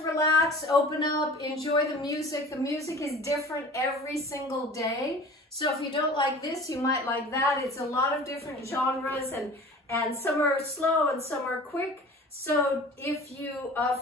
Relax, open up, enjoy the music. The music is different every single day. So if you don't like this, you might like that. It's a lot of different genres, and some are slow and some are quick. So if you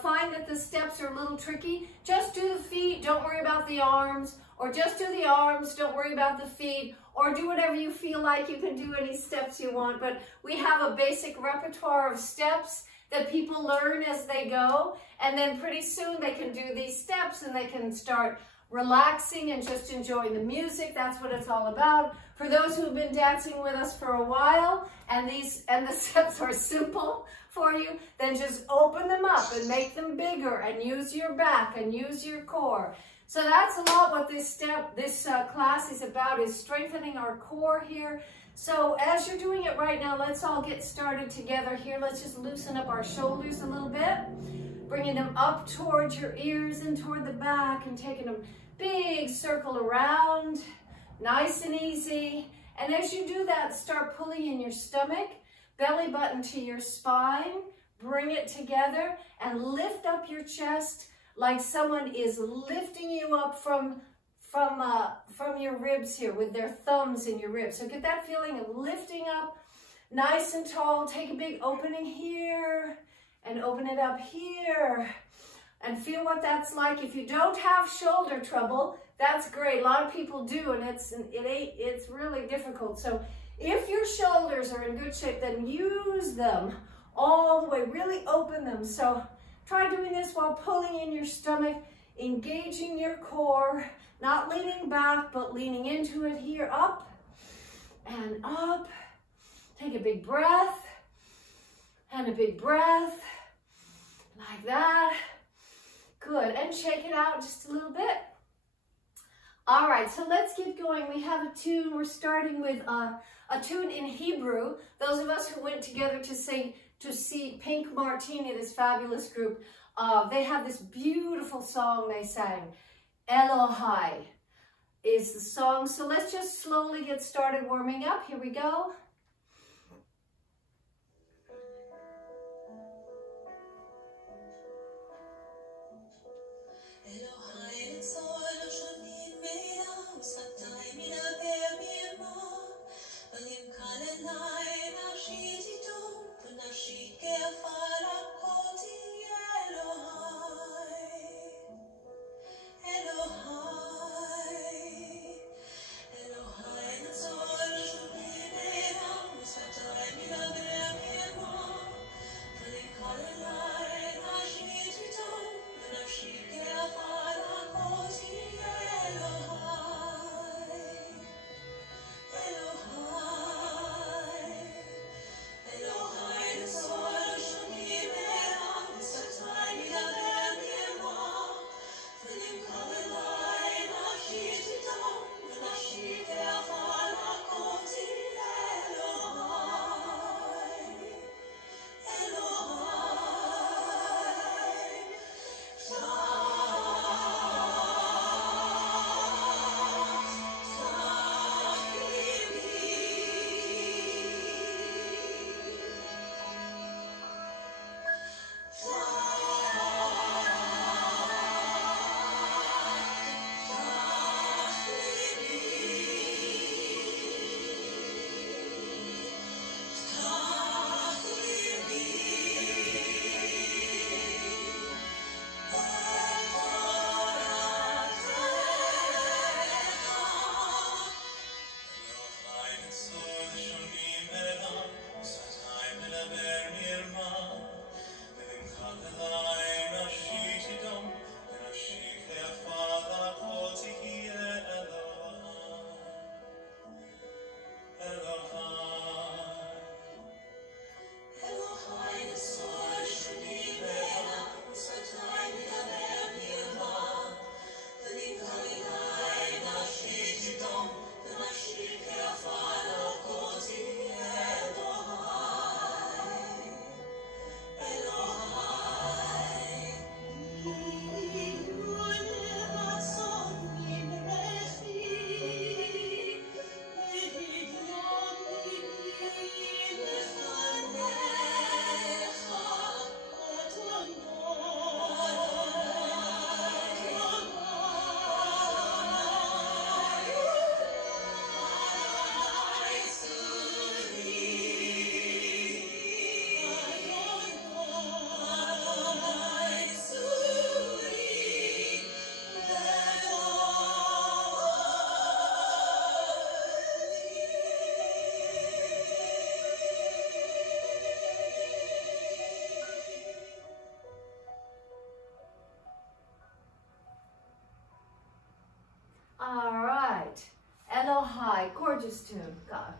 find that the steps are a little tricky, just do the feet, don't worry about the arms, or just do the arms, don't worry about the feet, or do whatever you feel like. You can do any steps you want, but we have a basic repertoire of steps that people learn as they go, and then pretty soon they can do these steps and they can start relaxing and just enjoying the music. That's what it's all about. For those who've been dancing with us for a while and the steps are simple for you, then just open them up and make them bigger and use your back and use your core. So that's a lot what this class is about, is strengthening our core here. So as you're doing it right now, let's all get started together here. Let's just loosen up our shoulders a little bit, bringing them up towards your ears and toward the back, and taking a big circle around, nice and easy. And as you do that, start pulling in your stomach, belly button to your spine, bring it together and lift up your chest like someone is lifting you up from your ribs here with their thumbs in your ribs. So get that feeling of lifting up nice and tall. Take a big opening here and open it up here, and feel what that's like. If you don't have shoulder trouble, that's great. A lot of people do, and it's really difficult. So if your shoulders are in good shape, then use them all the way. Really open them. So try doing this while pulling in your stomach, engaging your core, not leaning back, but leaning into it here, up and up. Take a big breath and a big breath, like that. Good, and shake it out just a little bit. All right, so let's get going. We have a tune. We're starting with a tune in Hebrew. Those of us who went together to see Pink Martini, this fabulous group, they have this beautiful song they sang. Elohai is the song. So let's just slowly get started warming up. Here we go. Elohai, All right. Elohai, gorgeous tune, God.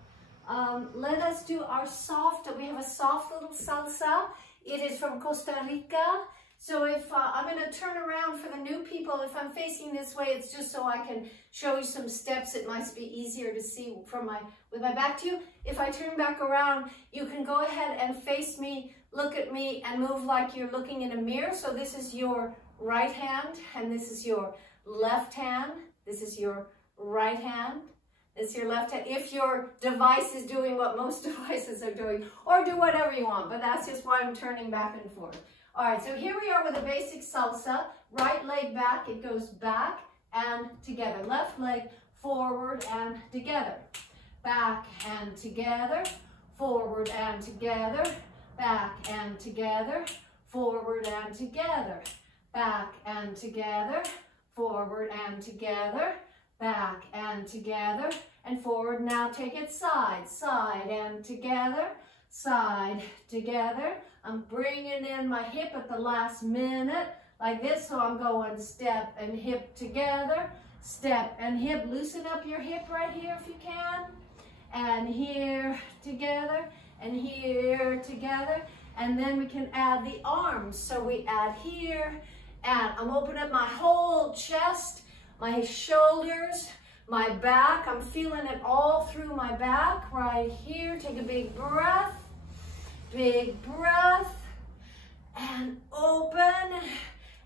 Let us do our soft, we have a soft little salsa. It is from Costa Rica. So if I'm going to turn around for the new people, if I'm facing this way, it's just so I can show you some steps. It might be easier to see from with my back to you. If I turn back around, you can go ahead and face me, look at me, and move like you're looking in a mirror. So this is your right hand, and this is your left hand. This is your right hand. This is your left hand. If your device is doing what most devices are doing, or do whatever you want, but that's just why I'm turning back and forth. All right, so here we are with a basic salsa. Right leg back, it goes back and together. Left leg forward and together. Back and together, forward and together, back and together, forward and together, back and together, forward and together, back and together, and forward. Now take it side, side and together, side, together. I'm bringing in my hip at the last minute, like this, so I'm going step and hip together, step and hip. Loosen up your hip right here if you can. And here together, and here together. And then we can add the arms. So we add here, and I'm opening up my whole chest, my shoulders, my back. I'm feeling it all through my back right here. Take a big breath. Big breath, and open,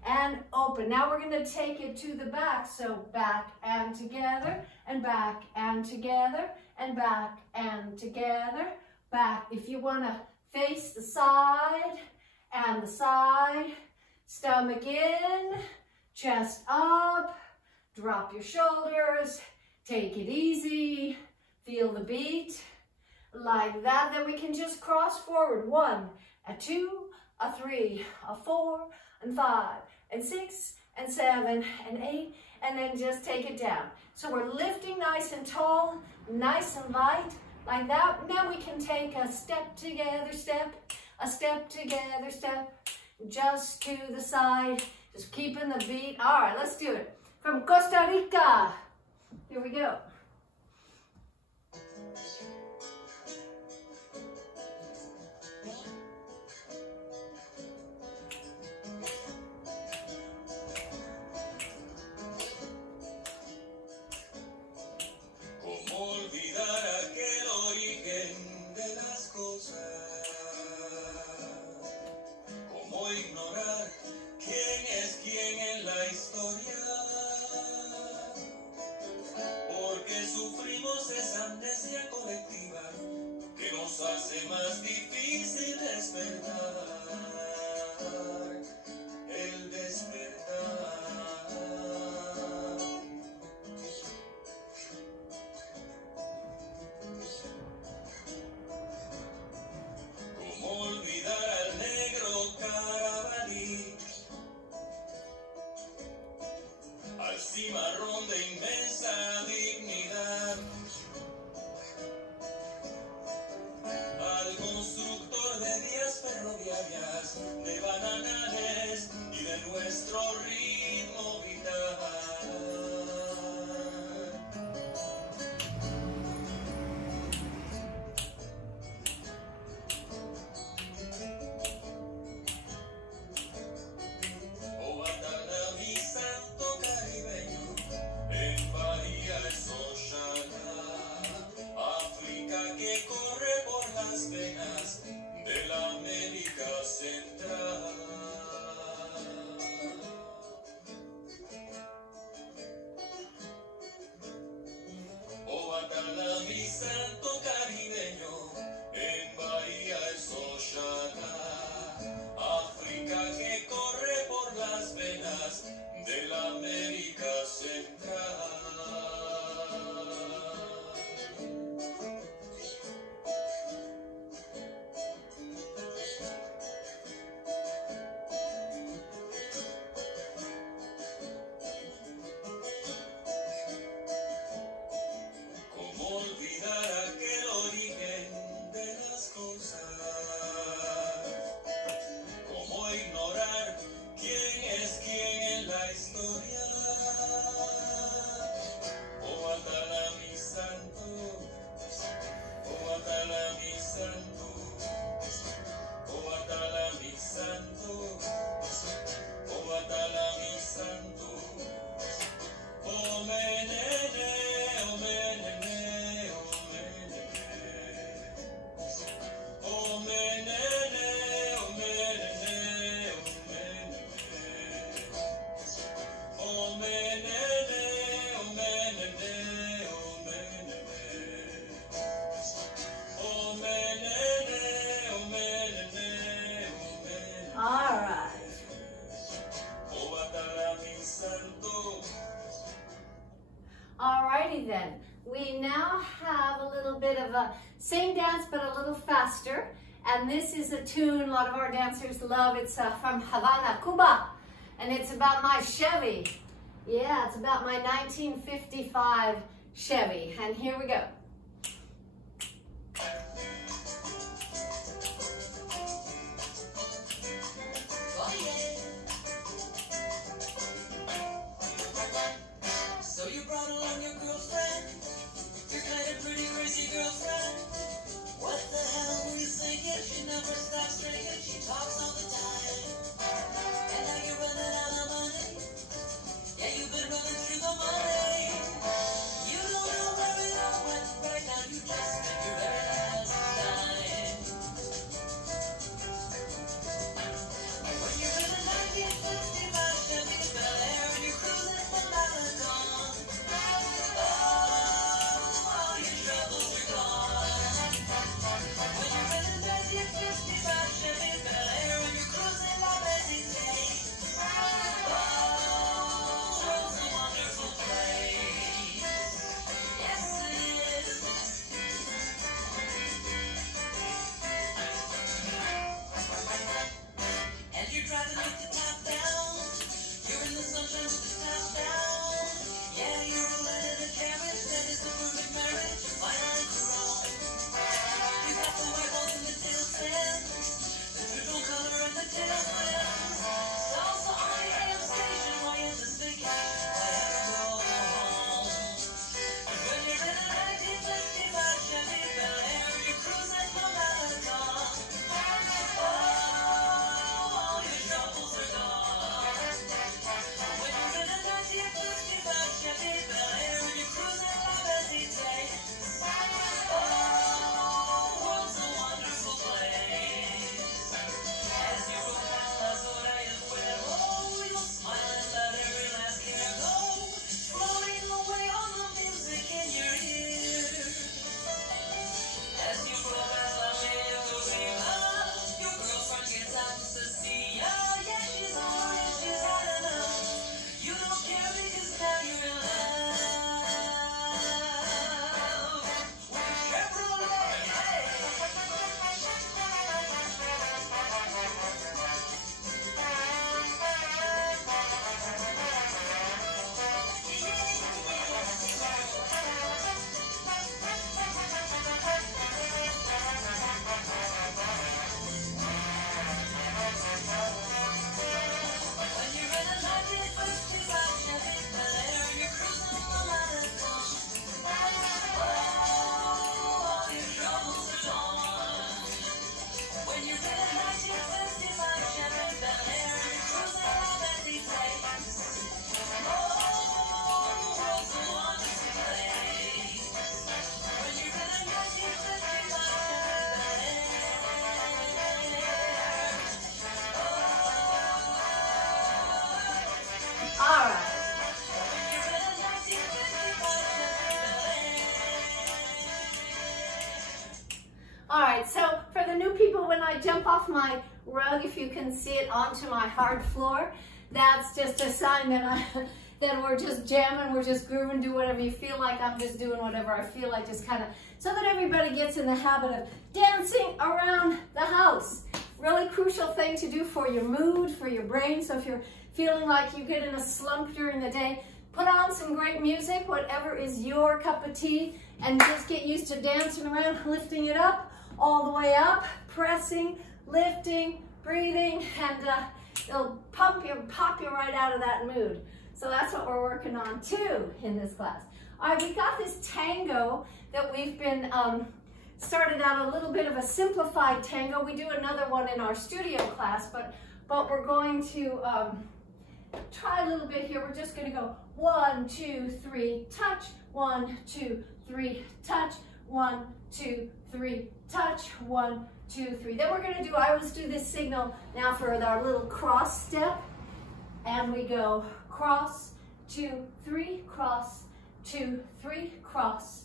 and open. Now we're going to take it to the back. So back and together, and back and together, and back and together, back. If you want to face the side and the side, stomach in, chest up, drop your shoulders, take it easy, feel the beat. Like that, then we can just cross forward. 1, a 2, a 3, a 4, and 5, and 6, and 7, and 8, and then just take it down. So we're lifting nice and tall, nice and light, like that. Now we can take a step together, step, a step together, step, just to the side, just keeping the beat. All right, let's do it. From Costa Rica. Here we go. Cimarrón de inmensa dignidad, al constructor de vías ferroviarias, de bananales y de nuestro ritmo vital. Ignorar quién es quién en la historia. then. We now have a little bit of a same dance, but a little faster. And this is a tune a lot of our dancers love. It's from Havana, Cuba. And it's about my Chevy. Yeah, it's about my 1955 Chevy. And here we go. So for the new people, when I jump off my rug, if you can see it, onto my hard floor, that's just a sign that that we're just jamming, we're just grooving, do whatever you feel like. I'm just doing whatever I feel like, just kind of, so that everybody gets in the habit of dancing around the house. Really crucial thing to do for your mood, for your brain. So if you're feeling like you get in a slump during the day, put on some great music, whatever is your cup of tea, and just get used to dancing around, lifting it up, all the way up, pressing, lifting, breathing, and it'll pop you right out of that mood. So that's what we're working on too in this class. All right, we got this tango that we've been, started out a little bit of a simplified tango. We do another one in our studio class, but we're going to try a little bit here. We're just gonna go 1, 2, 3, touch, 1, 2, 3, touch, 1, 2, 3, touch, 1, 2, 3. Then we're gonna do, I always do this signal now for our little cross step. And we go cross, 2, 3, cross, 2, 3, cross,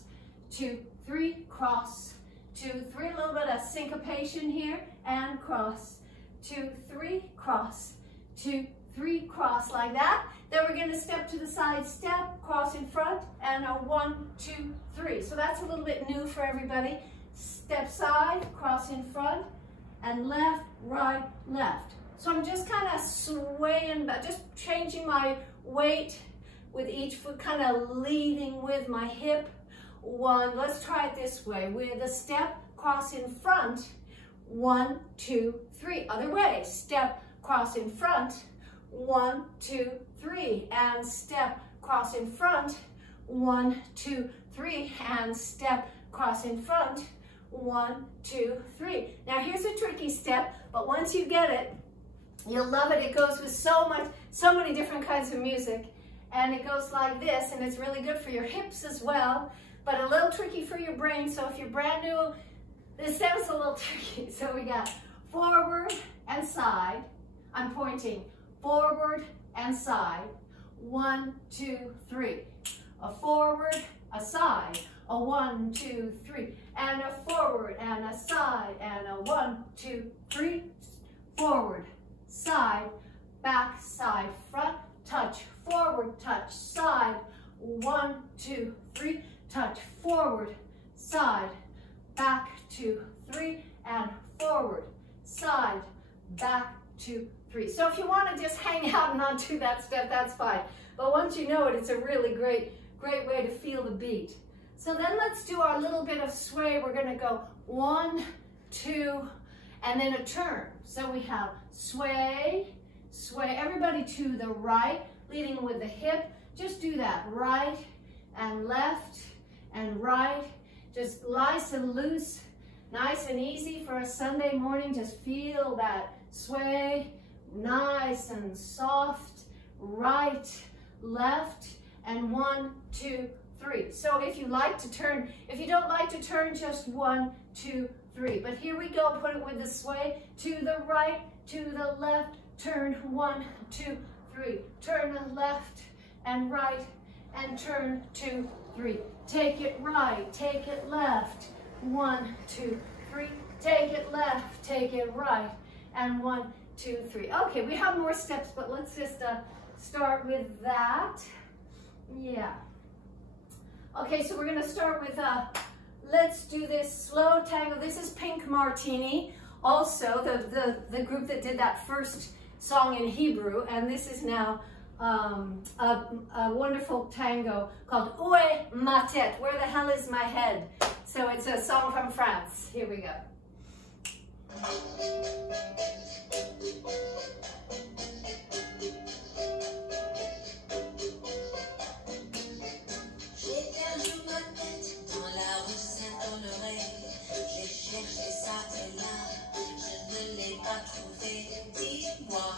2, 3, cross, 2, 3. A little bit of syncopation here, and cross, 2, 3, cross, 2, 3, cross like that. Then we're going to step to the side, step, cross in front, and a 1, 2, 3. So that's a little bit new for everybody. Step side, cross in front, and left, right, left. So I'm just kind of swaying, but just changing my weight with each foot, kind of leading with my hip. 1, let's try it this way. With a step, cross in front, 1, 2, 3. Other way, step, cross in front, 1, 2, 3. And step, cross in front, 1, 2, 3. And step, cross in front, 1, 2, 3. Now here's a tricky step, but once you get it, you'll love it. It goes with so many different kinds of music. And it goes like this, and it's really good for your hips as well, but a little tricky for your brain. So if you're brand new, this sounds a little tricky. So we got forward and side. I'm pointing forward and side. 1, 2, 3. A forward, a side. A 1, 2, 3. And a forward and a side. And a 1, 2, 3. Forward, side, back, side, front, touch, forward, touch, side. 1, 2, 3. Touch, forward, side, back, 2, 3, and forward, side, back, 2, 3. So if you want to just hang out and not do that step, that's fine. But once you know it, it's a really great way to feel the beat. So then let's do our little bit of sway. We're going to go 1, 2, and then a turn. So we have sway, sway, everybody to the right, leading with the hip. Just do that, right and left and right, just nice and loose, nice and easy for a Sunday morning. Just feel that sway, nice and soft, right, left, and 1, 2, 3. So if you like to turn, if you don't like to turn, just 1, 2, 3. But here we go, put it with the sway, to the right, to the left, turn, 1, 2, 3. Turn left and right, and turn, 2, 3. Take it right, take it left, 1, 2, 3. Take it left, take it right, and 1, 2, 3. Okay, we have more steps, but let's just start with that. Yeah. Okay, so we're gonna start with, let's do this slow tango. This is Pink Martini, also the group that did that first song in Hebrew, and this is now a wonderful tango called Où est ma tête? Where the hell is my head? So it's a song from France. Here we go. J'ai perdu ma tête dans la rue Saint-Honoré. J'ai cherché ça et là, je ne l'ai pas trouvé. Dis-moi.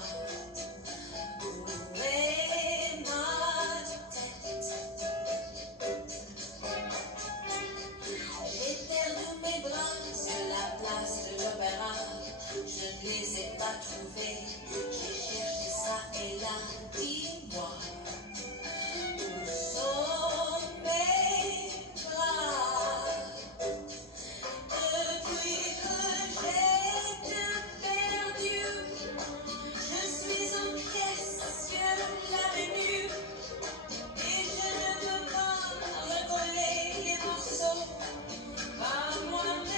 Je ne les ai pas trouvés, j'ai cherché ça et là, dis-moi, où sont mes bras? Depuis que j'ai bien perdu, je suis en pièces sur l'avenue, et je ne peux pas recoller les morceaux à moi-même.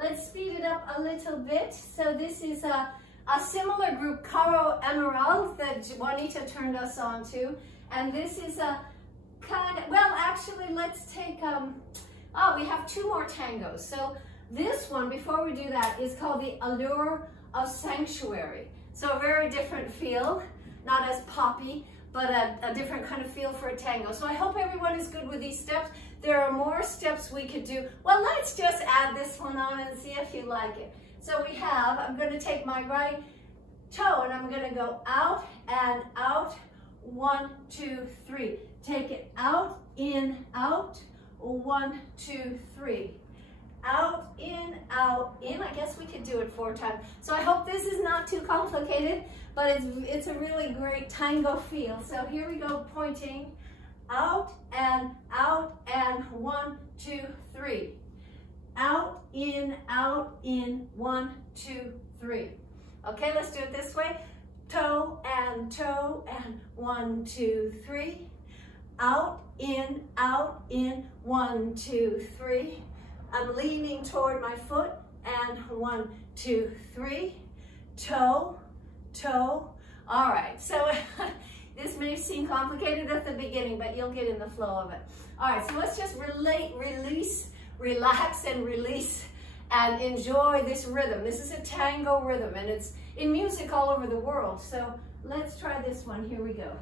Let's speed it up a little bit. So this is a similar group, Caro Emerald, that Juanita turned us on to. And this is a kind of, well, actually, let's take, we have 2 more tangos. So this one, before we do that, is called The Allure of Sanctuary. So a very different feel, not as poppy, but a different kind of feel for a tango. So I hope everyone is good with these steps. There are more steps we could do. Well, let's just add this one on and see if you like it. So we have, I'm going to take my right toe and I'm going to go out and out. 1, 2, 3. Take it out, in, out. 1, 2, 3. Out, in, out, in. I guess we could do it 4 times. So I hope this is not too complicated, but it's a really great tango feel. So here we go, pointing out, and 1, 2, 3. Out, in, 1, 2, 3. Okay, let's do it this way. Toe, and 1, 2, 3. Out, in, 1, 2, 3. I'm leaning toward my foot, and 1, 2, 3. Toe, toe. All right, so this may seem complicated at the beginning, but you'll get in the flow of it. All right, so let's just release, relax and release and enjoy this rhythm. This is a tango rhythm, and it's in music all over the world. So let's try this one. Here we go.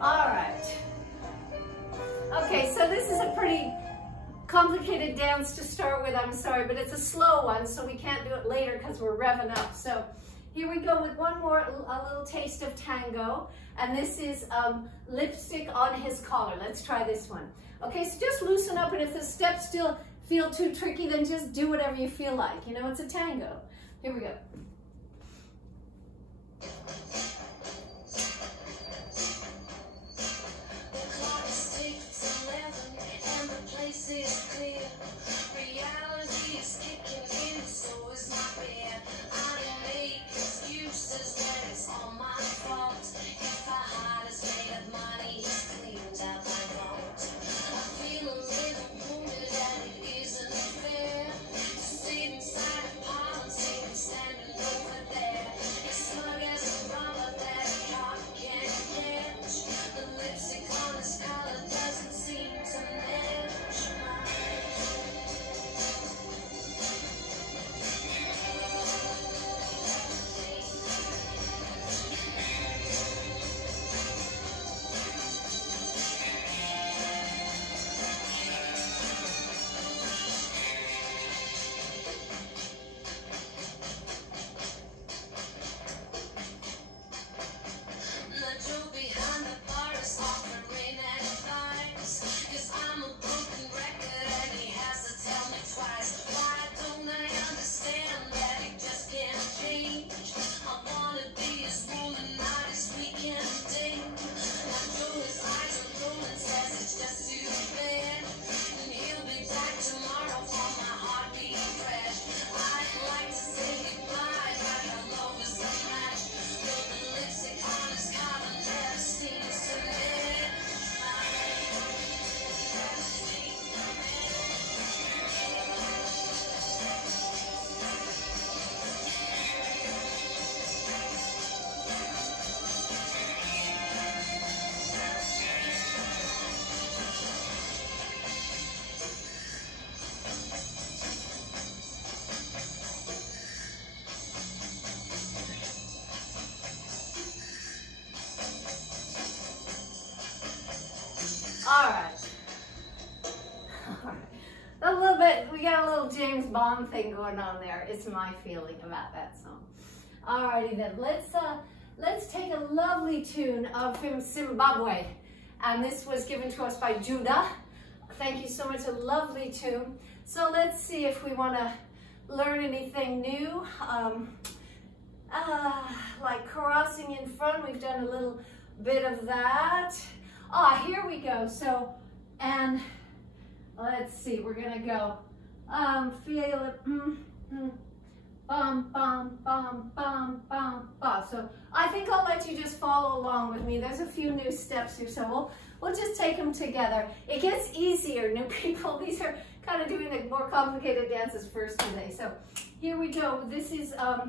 All right. Okay, so this is a pretty complicated dance to start with, I'm sorry, but it's a slow one, so we can't do it later because we're revving up. So here we go with one more, a little taste of tango, and this is Lipstick on His Collar. Let's try this one. Okay, so just loosen up, and if the steps still feel too tricky, then just do whatever you feel like. You know, it's a tango. Here we go. right. A little bit, we got a little James Bond thing going on there. It's my feeling about that song. Alrighty then, let's take a lovely tune from Zimbabwe. And this was given to us by Judah. Thank you so much, a lovely tune. So let's see if we want to learn anything new. Like crossing in front, we've done a little bit of that. Here we go. So, and let's see, we're gonna go, feel it, bum, bum, bum, bum, bum, bum. So I think I'll let you just follow along with me. There's a few new steps here, so we'll just take them together. It gets easier, new people. These are kind of doing the more complicated dances first today. So here we go. This is a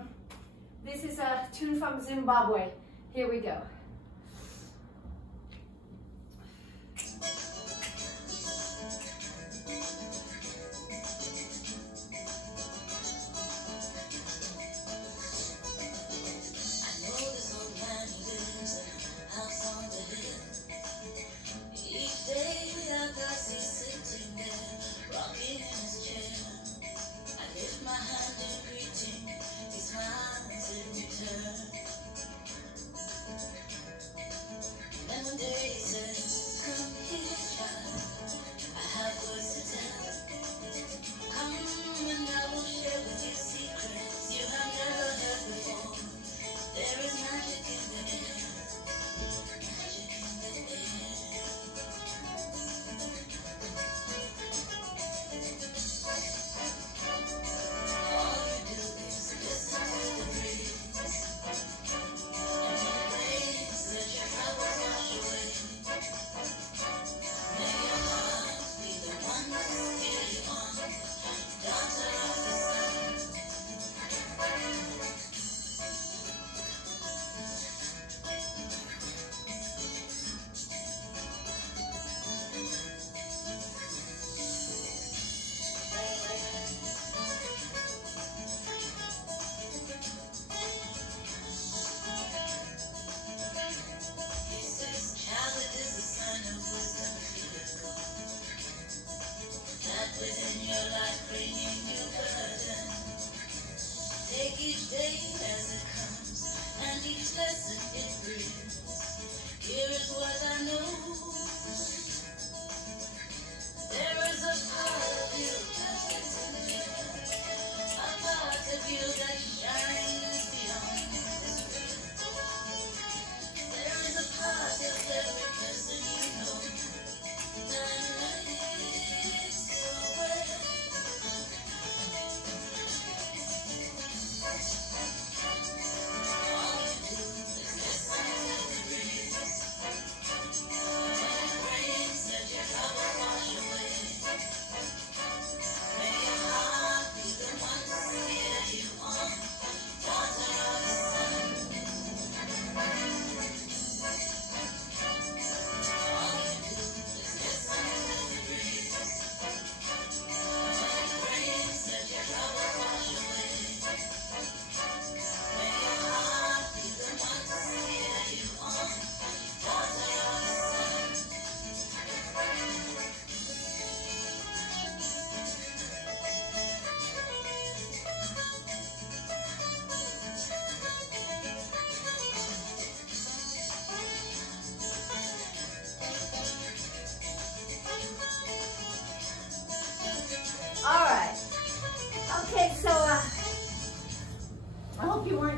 tune from Zimbabwe. Here we go.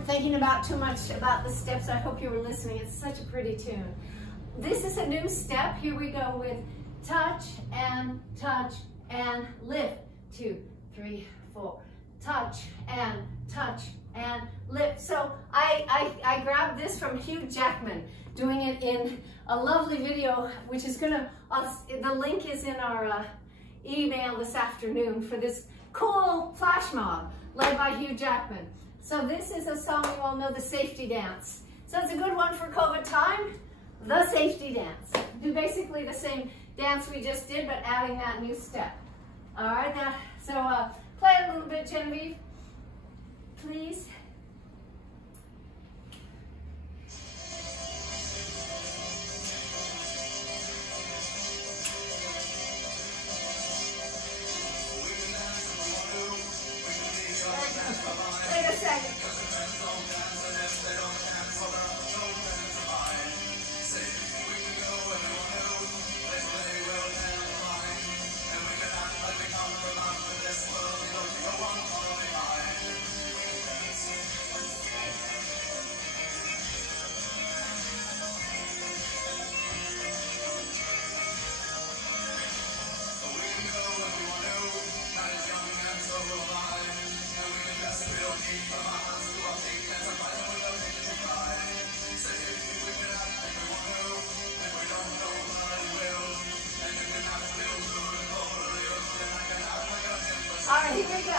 Thinking about too much about the steps. I hope you were listening. It's such a pretty tune. This is a new step. Here we go with touch and lift. 2, 3, 4. Touch and lift. So I grabbed this from Hugh Jackman, doing it in a lovely video, which is gonna, the link is in our email this afternoon for this cool flash mob led by Hugh Jackman. So this is a song you all know, the safety dance. So it's a good one for COVID time, the safety dance. Do basically the same dance we just did, but adding that new step. All right, now, so play a little bit, Genevieve, please. right, here we go.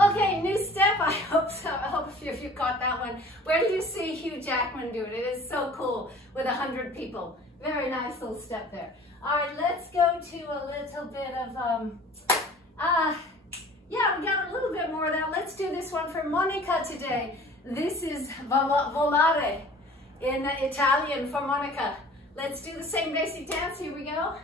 Okay, new step. I hope so. I hope a few of you caught that one. Where did you see Hugh Jackman do it? It is so cool with 100 people. Very nice little step there. All right, let's go to a little bit of, yeah, we got a little bit more of that. Let's do this one for Monica today. This is Volare in Italian for Monica. Let's do the same basic dance. Here we go.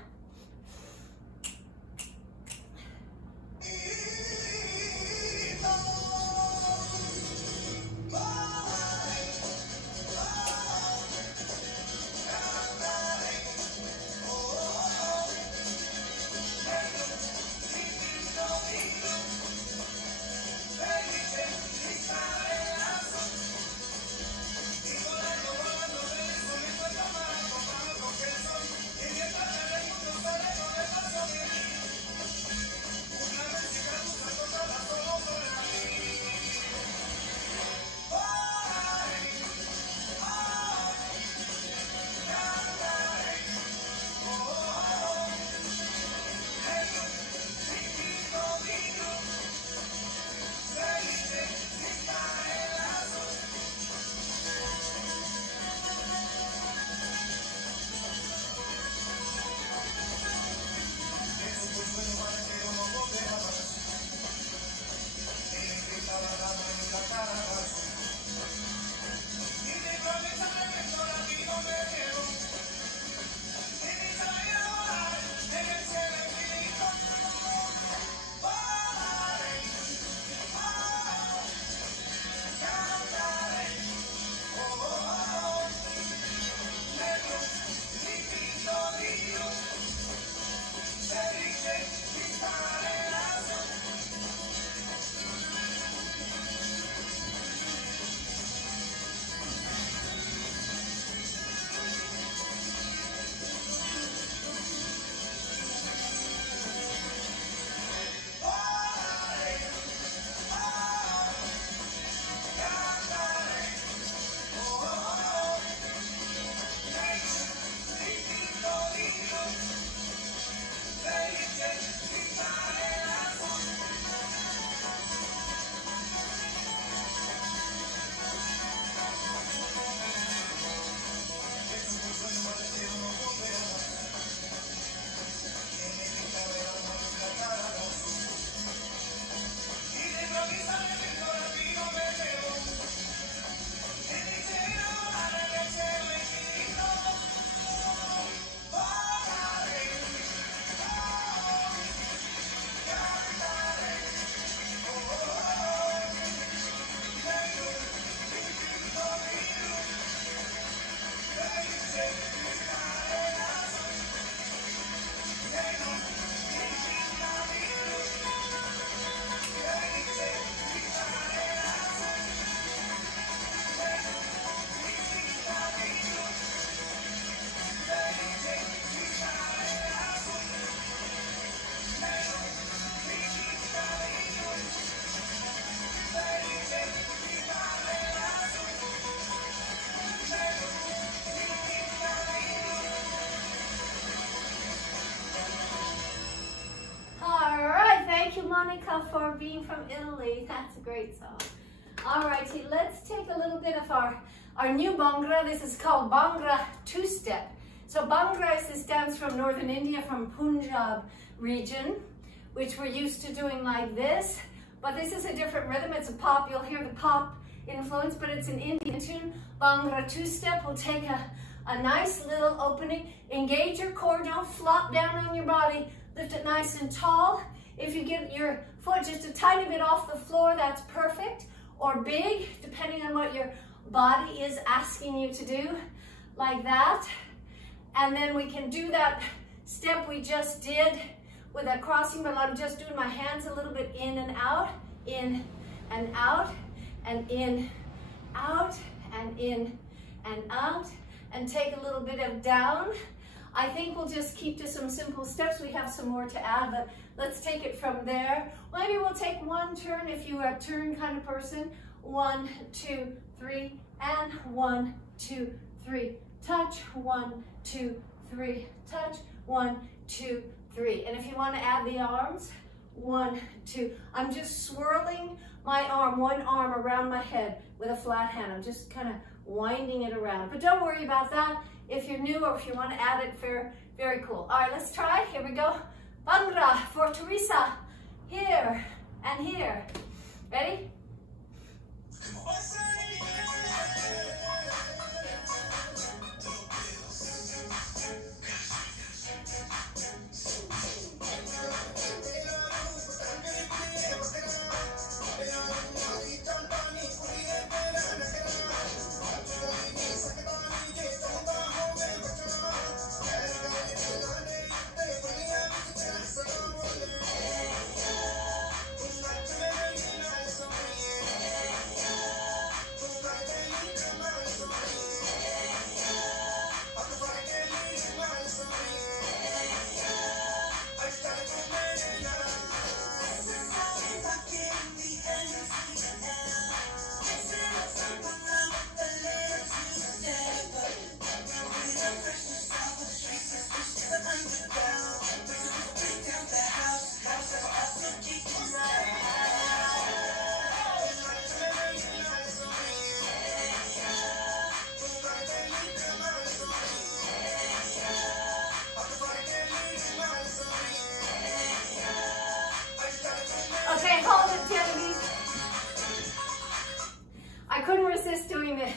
Monica for being from Italy. That's a great song. All righty, let's take a little bit of our new Bhangra. This is called Bhangra two-step. So Bhangra is this dance from northern India, from Punjab region, which we're used to doing like this. But this is a different rhythm. It's a pop. You'll hear the pop influence, but it's an Indian tune. Bhangra two-step will take a nice little opening. Engage your core. Don't flop down on your body. Lift it nice and tall. If you get your foot just a tiny bit off the floor, that's perfect. Or big, depending on what your body is asking you to do, like that. And then we can do that step we just did with that crossing, but I'm just doing my hands a little bit in and out, in and out, and in, out, and in and out, and take a little bit of down. I think we'll just keep to some simple steps. We have some more to add, but let's take it from there. Maybe we'll take one turn if you are a turn kind of person. 1, 2, 3, and 1, 2, 3, touch, 1, 2, 3, touch, 1, 2, 3. And if you want to add the arms, 1, 2. I'm just swirling my arm, one arm around my head with a flat hand. I'm just kind of winding it around. But don't worry about that. If you're new or if you want to add it, very cool. All right, let's try. Here we go. Bhangra for Teresa. Here and here. Ready?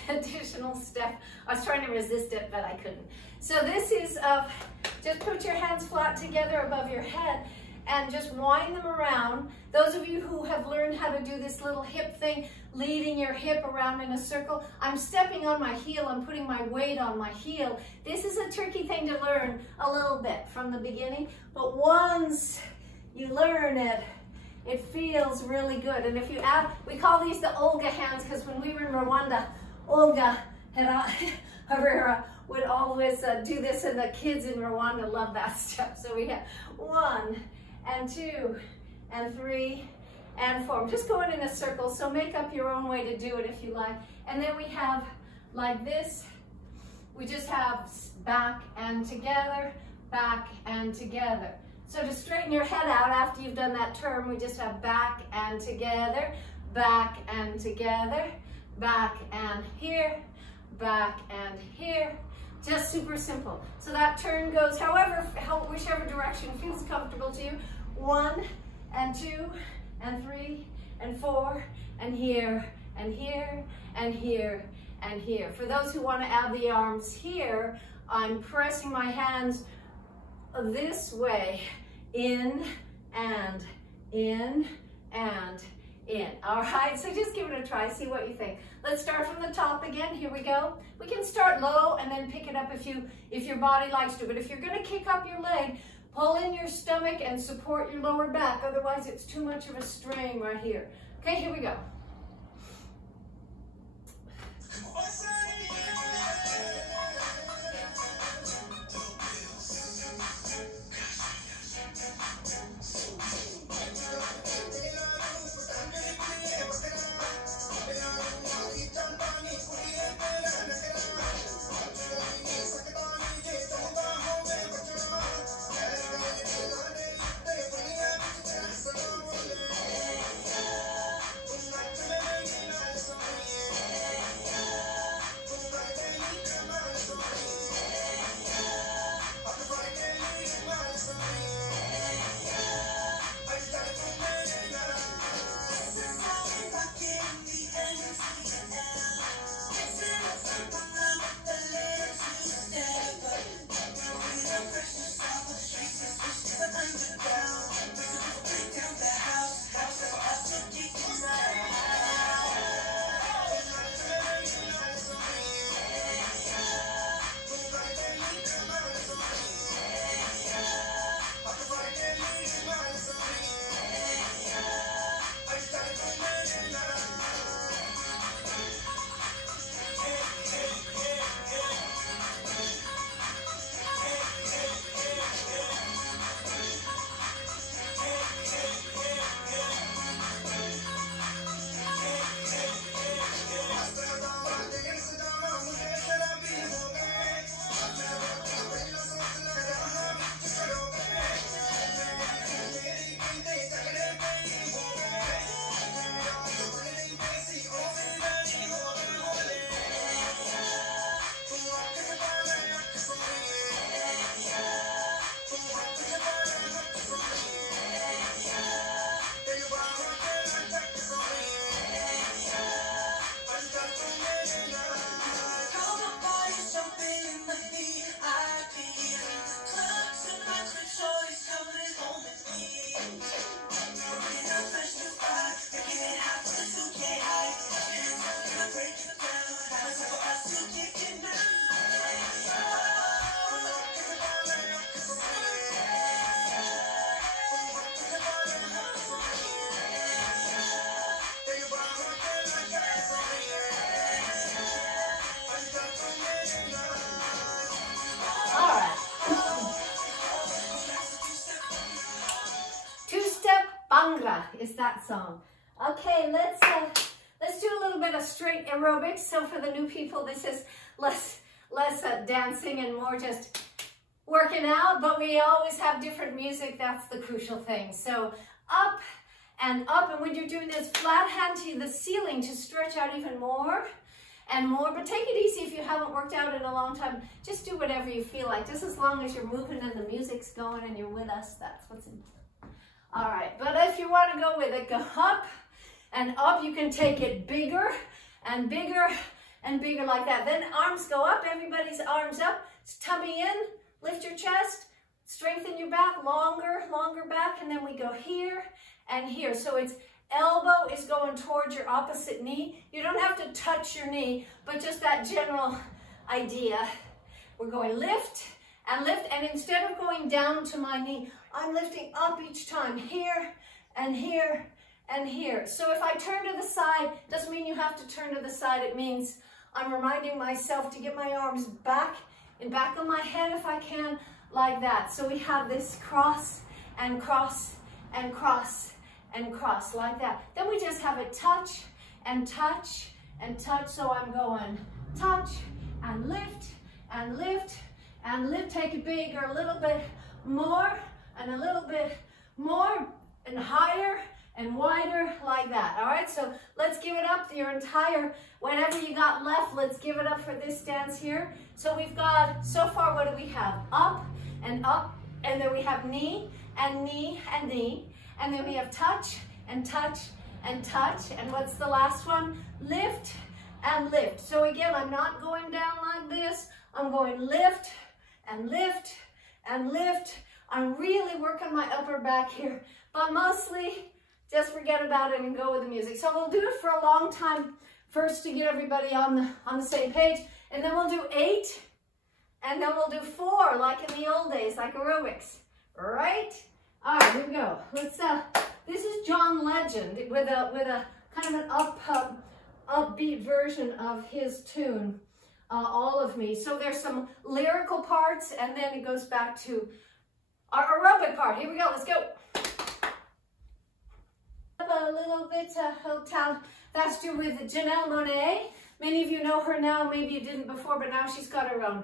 Additional step. I was trying to resist it, but I couldn't. So this is just put your hands flat together above your head and just wind them around. Those of you who have learned how to do this little hip thing, leading your hip around in a circle, I'm stepping on my heel, I'm putting my weight on my heel. This is a tricky thing to learn a little bit from the beginning, but once you learn it, it feels really good. And if you add, we call these the Olga hands, because when we were in Rwanda, Olga Herrera would always do this, and the kids in Rwanda love that step. So we have 1 and 2 and 3 and 4. I'm just going in a circle, so make up your own way to do it if you like. And then we have like this. We just have back and together, back and together. So to straighten your head out after you've done that turn, we just have back and together, back and together, back and here, back and here. Just super simple. So that turn goes whichever direction feels comfortable to you. 1 and 2 and 3 and 4 and here and here and here and here. For those who want to add the arms here, I'm pressing my hands this way, in and in and in. All right, so just give it a try, see what you think. Let's start from the top again. Here we go. We can start low and then pick it up if your body likes to, but if you're going to kick up your leg, pull in your stomach and support your lower back, otherwise it's too much of a strain right here. Okay, here we go. yeah, it's that song. Okay, let's do a little bit of straight aerobics. So for the new people, this is less dancing and more just working out, but we always have different music. That's the crucial thing. So up and up, and when you're doing this, flat hand to the ceiling to stretch out even more and more, but take it easy if you haven't worked out in a long time. Just do whatever you feel like, just as long as you're moving and the music's going and you're with us. That's what's important. All right, but if you want to go with it, go up and up. You can take it bigger and bigger and bigger like that. Then arms go up, everybody's arms up, tummy in, lift your chest, strengthen your back, longer back, and then we go here and here. So it's elbow is going towards your opposite knee. You don't have to touch your knee, but just that general idea. We're going lift, and instead of going down to my knee, I'm lifting up each time, here and here and here. So if I turn to the side, doesn't mean you have to turn to the side. It means I'm reminding myself to get my arms back and back on my head if I can, like that. So we have this cross and cross and cross and cross like that. Then we just have it touch and touch and touch. So I'm going touch and lift and lift and lift. Take it bigger, a little bit more and a little bit more and higher and wider like that. All right, so let's give it up your entire, whatever you got left, let's give it up for this dance here. So we've got, so far, what do we have? Up, and then we have knee, and knee, and knee, and then we have touch, and touch, and touch, and what's the last one? Lift, and lift. So again, I'm not going down like this, I'm going lift, and lift, and lift. I'm really working my upper back here, but mostly, just forget about it and go with the music. So we'll do it for a long time first to get everybody on the same page, and then we'll do 8, and then we'll do 4 like in the old days, like aerobics, right? All right, here we go. Let's this is John Legend with a kind of an upbeat version of his tune, All of Me. So there's some lyrical parts, and then it goes back to our aerobic part. Here we go. Let's go. A little bit Hotel, that's to do with Janelle Monáe. Many of you know her now, maybe you didn't before, but now she's got her own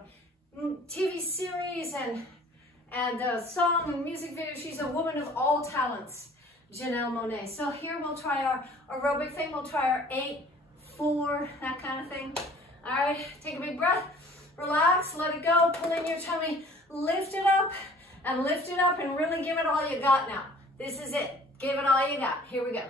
TV series and song and music video. She's a woman of all talents, Janelle Monáe. So here we'll try our aerobic thing. We'll try our 8, 4, that kind of thing. All right, take a big breath, relax, let it go, pull in your tummy, lift it up and really give it all you got now. This is it. Give it all you got. Here we go.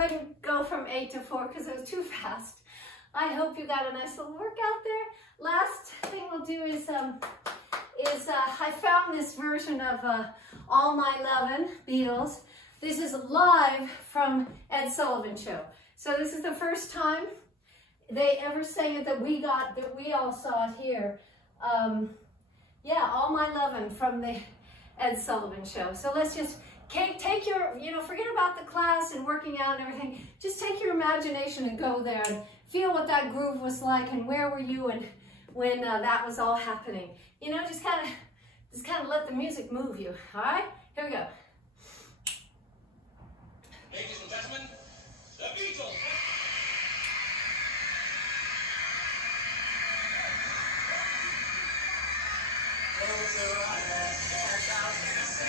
couldn't go from 8 to 4 because it was too fast. I hope you got a nice little workout there. Last thing we'll do is I found this version of All My Lovin' Beatles. This is live from Ed Sullivan Show. So this is the first time they ever sang it that we all saw it here. Yeah, All My Lovin' from the Ed Sullivan Show. So let's just take your, forget about the class and working out and everything. Just take your imagination and go there and feel what that groove was like and where were you and when that was all happening. Just kind of let the music move you. All right, here we go. Ladies and gentlemen, the Beatles. Close your eyes and I'll sing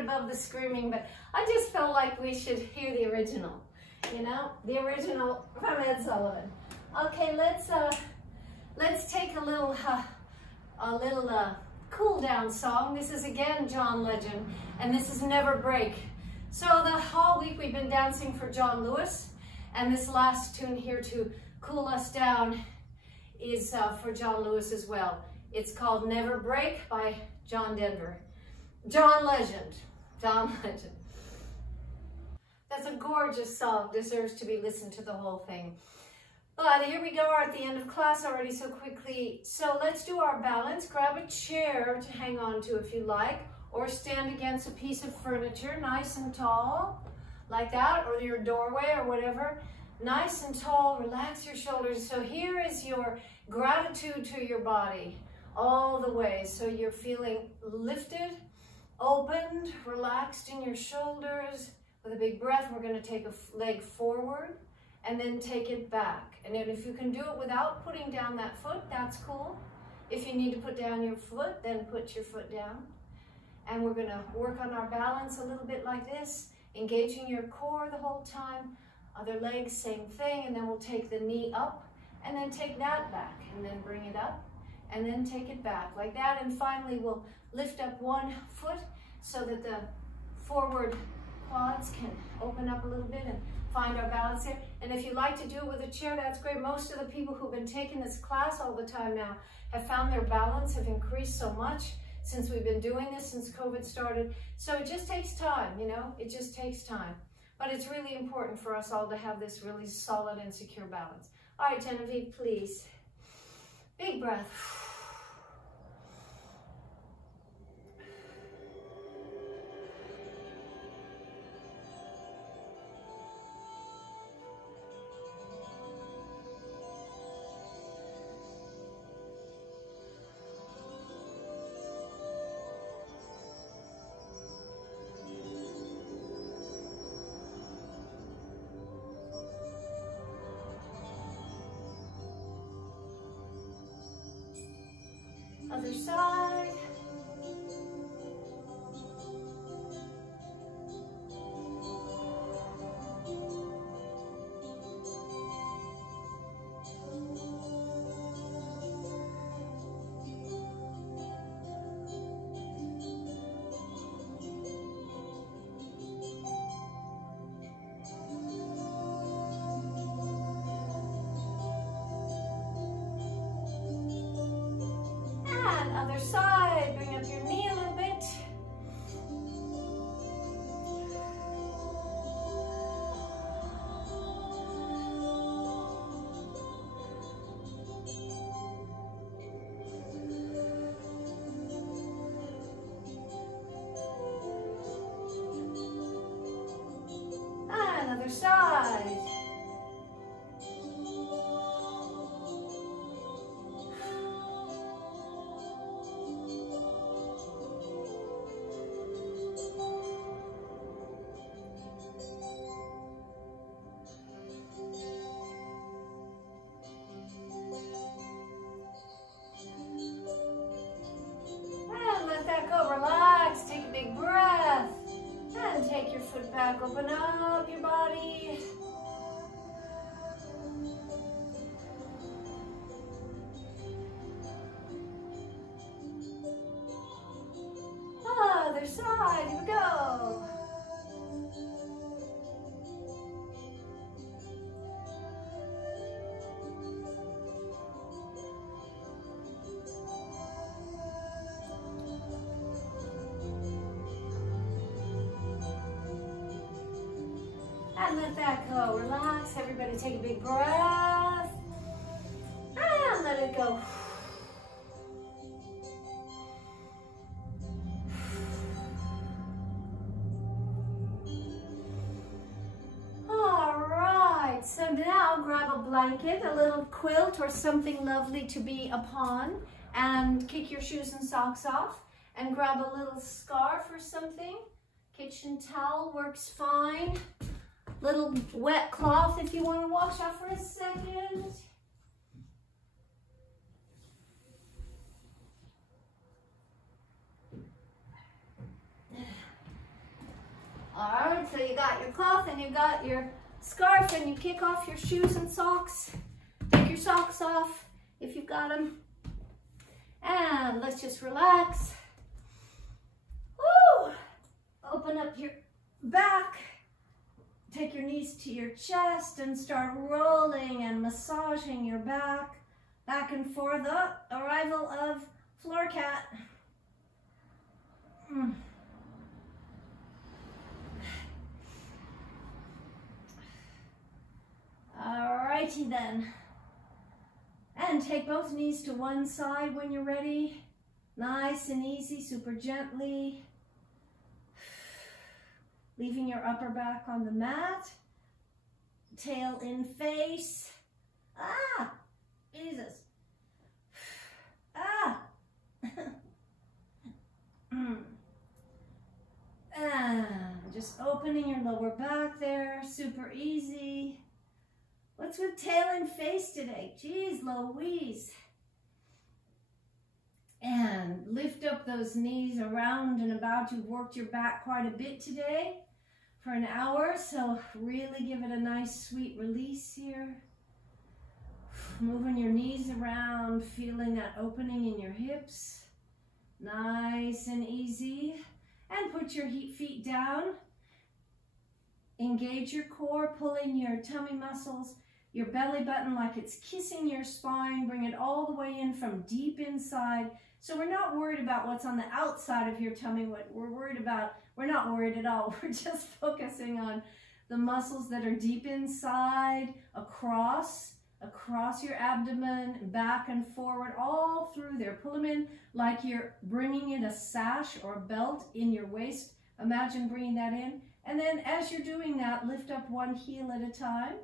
above the screaming, but I just felt like we should hear the original, the original from Ed Sullivan. Okay, let's take a little cool down song. This is again John Legend, and this is Never Break. So the whole week we've been dancing for John Lewis, and this last tune here to cool us down is for John Lewis as well. It's called Never Break by John Denver. John Legend. John Legend. That's a gorgeous song, deserves to be listened to the whole thing. But here we go, we're at the end of class already so quickly. So let's do our balance. Grab a chair to hang on to if you like, or stand against a piece of furniture, nice and tall, like that, or your doorway or whatever. Nice and tall, relax your shoulders. So here is your gratitude to your body all the way. So you're feeling lifted, opened, relaxed in your shoulders. With a big breath, we're going to take a leg forward and then take it back. And then if you can do it without putting down that foot, that's cool. If you need to put down your foot, then put your foot down. And we're going to work on our balance a little bit like this, engaging your core the whole time. Other legs, same thing. And then we'll take the knee up and then take that back and then bring it up and then take it back like that. And finally, we'll lift up one foot so that the forward quads can open up a little bit and find our balance here. And if you like to do it with a chair, that's great. Most of the people who've been taking this class all the time now have found their balance have increased so much since we've been doing this, since COVID started. So it just takes time, it just takes time. But it's really important for us all to have this really solid and secure balance. All right, Genevieve, please. Big breath. Other side. Other side, bring up your knee a little bit. And other side. Relax, take a big breath, and take your foot back, open up your body. Other side, here we go. And let that go. Relax. Everybody take a big breath. And let it go. All right. So now grab a blanket, a little quilt or something lovely to be upon, and kick your shoes and socks off, and grab a little scarf or something. Kitchen towel works fine. Little wet cloth if you want to wash off for a second. All right, so you got your cloth and you got your scarf, and you kick off your shoes and socks. Take your socks off if you've got them. And let's just relax. Woo! Open up your back. Take your knees to your chest and start rolling and massaging your back and forth. The arrival of floor cat. Alrighty then. And take both knees to one side when you're ready. Nice and easy, super gently. Leaving your upper back on the mat. Tail in face. Ah! Jesus. Ah! And just opening your lower back there. Super easy. What's with tail in face today? Jeez Louise. And lift up those knees around and about. You've worked your back quite a bit today for an hour, so really give it a nice sweet release here. Moving your knees around, feeling that opening in your hips. Nice and easy. And put your feet down. Engage your core, pulling your tummy muscles, your belly button like it's kissing your spine. Bring it all the way in from deep inside. So we're not worried about what's on the outside of your tummy. What we're worried about, we're not worried at all. We're just focusing on the muscles that are deep inside, across your abdomen, back and forward, all through there. Pull them in like you're bringing in a sash or a belt in your waist. Imagine bringing that in. And then as you're doing that, lift up one heel at a time.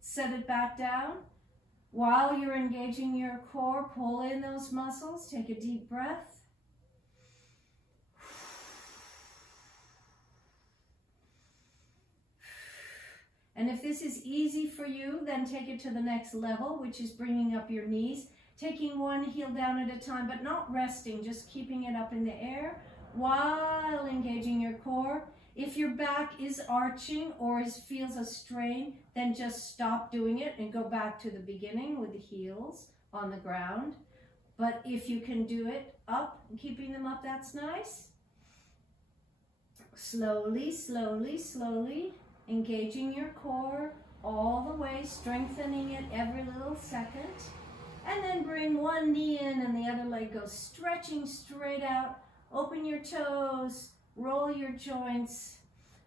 Set it back down. While you're engaging your core, pull in those muscles. Take a deep breath. And if this is easy for you, then take it to the next level, which is bringing up your knees. taking one heel down at a time, but not resting, just keeping it up in the air while engaging your core. If your back is arching or feels a strain, then just stop doing it and go back to the beginning with the heels on the ground. But if you can do it up, keeping them up, that's nice. Slowly, slowly, slowly, engaging your core all the way, strengthening it every little second. And then bring one knee in and the other leg goes stretching straight out. Open your toes, roll your joints,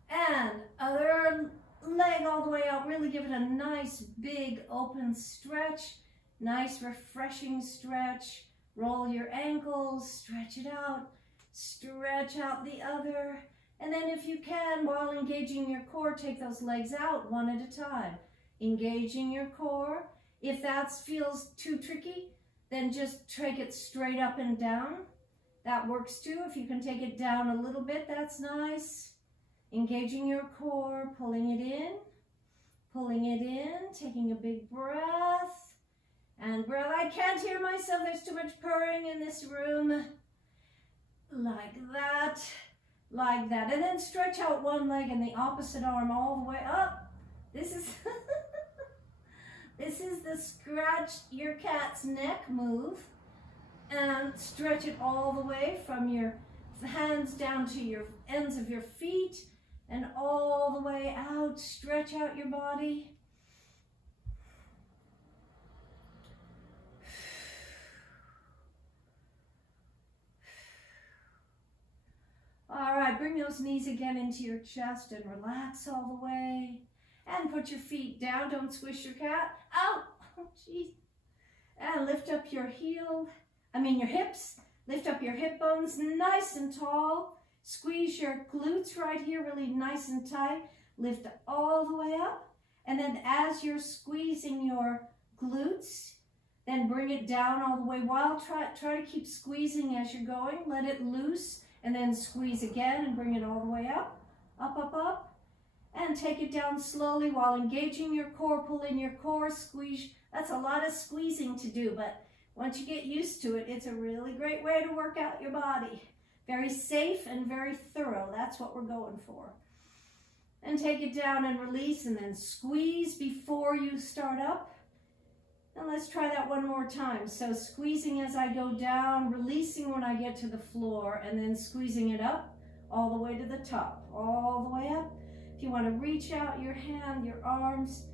and other leg all the way out. Really give it a nice big open stretch, nice refreshing stretch. Roll your ankles, stretch it out, stretch out the other. And then if you can, while engaging your core, take those legs out one at a time. Engaging your core. If that feels too tricky, then just take it straight up and down. That works too. If you can take it down a little bit, that's nice. Engaging your core, pulling it in, taking a big breath. And breath. I can't hear myself. There's too much purring in this room. Like that, like that. And then stretch out one leg and the opposite arm all the way up. This is... This is the scratch your cat's neck move, and stretch it all the way from your hands down to your ends of your feet and all the way out. Stretch out your body. All right, bring those knees again into your chest and relax all the way. And put your feet down. Don't squish your cat. Ow! Oh, jeez. And lift up your your hips. Lift up your hip bones nice and tall. Squeeze your glutes right here really nice and tight. Lift all the way up. And then as you're squeezing your glutes, then bring it down all the way. While try to keep squeezing as you're going. Let it loose. And then squeeze again and bring it all the way up. Up, up, up. And take it down slowly while engaging your core. Pull in your core, squeeze. That's a lot of squeezing to do, but once you get used to it, it's a really great way to work out your body. Very safe and very thorough. That's what we're going for. And take it down and release, and then squeeze before you start up. And let's try that one more time. So squeezing as I go down, releasing when I get to the floor, and then squeezing it up all the way to the top, all the way up. If you want to reach out your hand, your arms,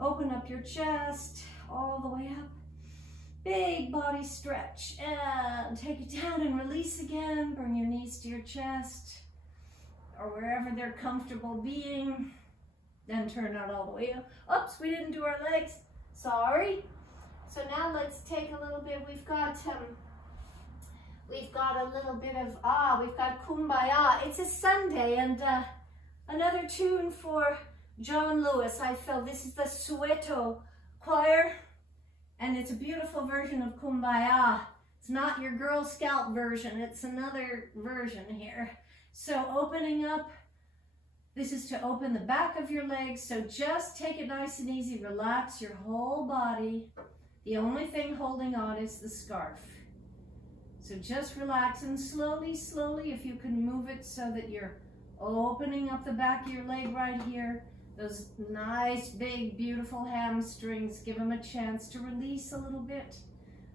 open up your chest, all the way up. Big body stretch, and take it down and release again. Bring your knees to your chest, or wherever they're comfortable being. Then turn out all the way up. Oops, we didn't do our legs. Sorry. So now let's take a little bit. We've got a little bit of, we've got Kumbaya. It's a Sunday, and another tune for John Lewis. I felt this is the Soweto Choir, and it's a beautiful version of Kumbaya. It's not your Girl Scout version, it's another version here. So opening up, this is to open the back of your legs, so just take it nice and easy, relax your whole body. The only thing holding on is the scarf. So just relax and slowly, slowly, if you can move it so that you're opening up the back of your leg right here. Those nice, big, beautiful hamstrings. Give them a chance to release a little bit.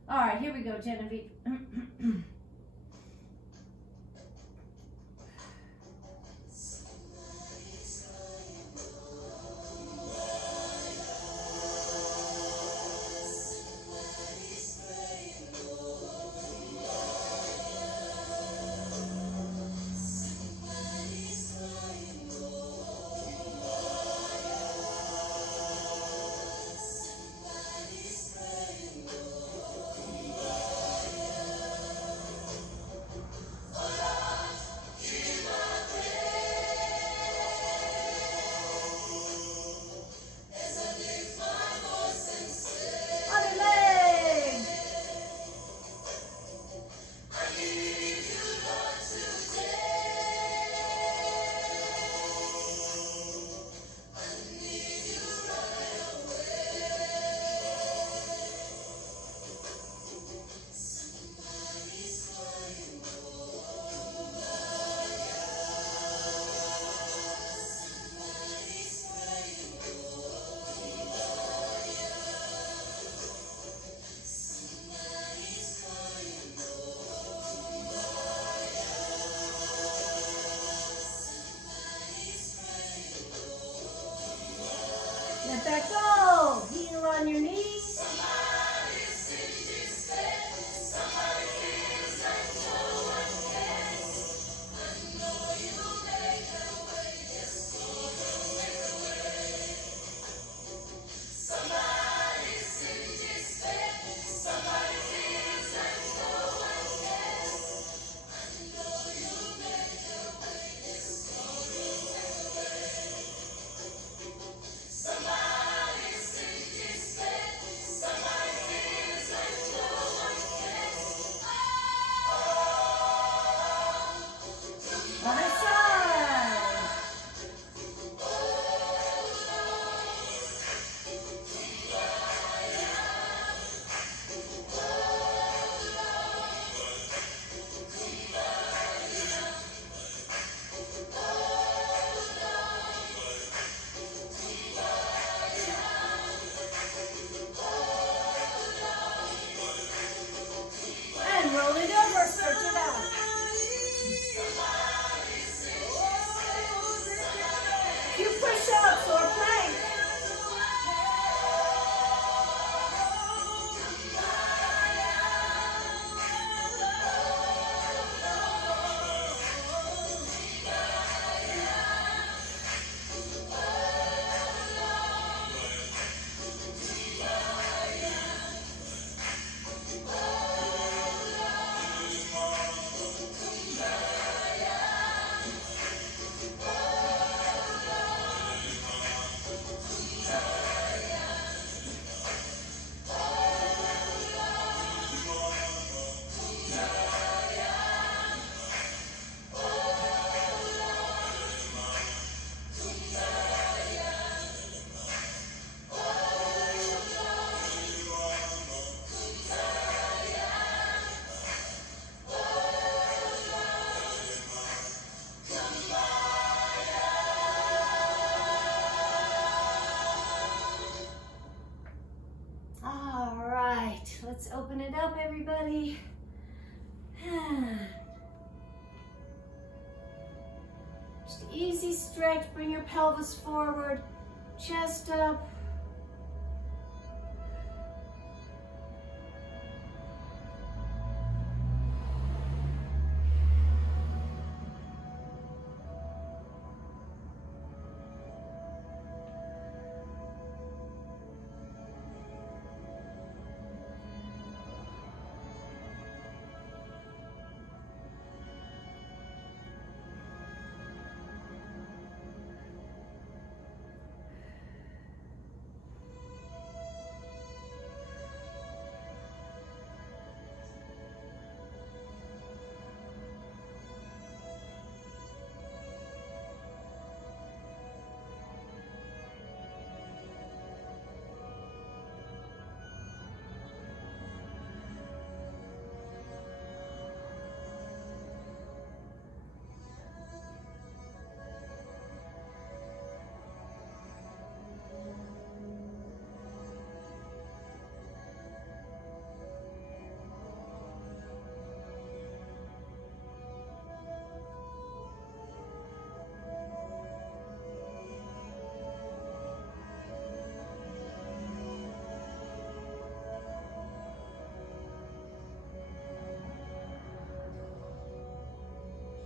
All right, here we go, Genevieve. Let that go. Heel on your knee. Other side. And roll it over, stretch it out. Few push-ups or plank. All right, let's open it up, everybody. Just easy stretch, bring your pelvis forward, chest up.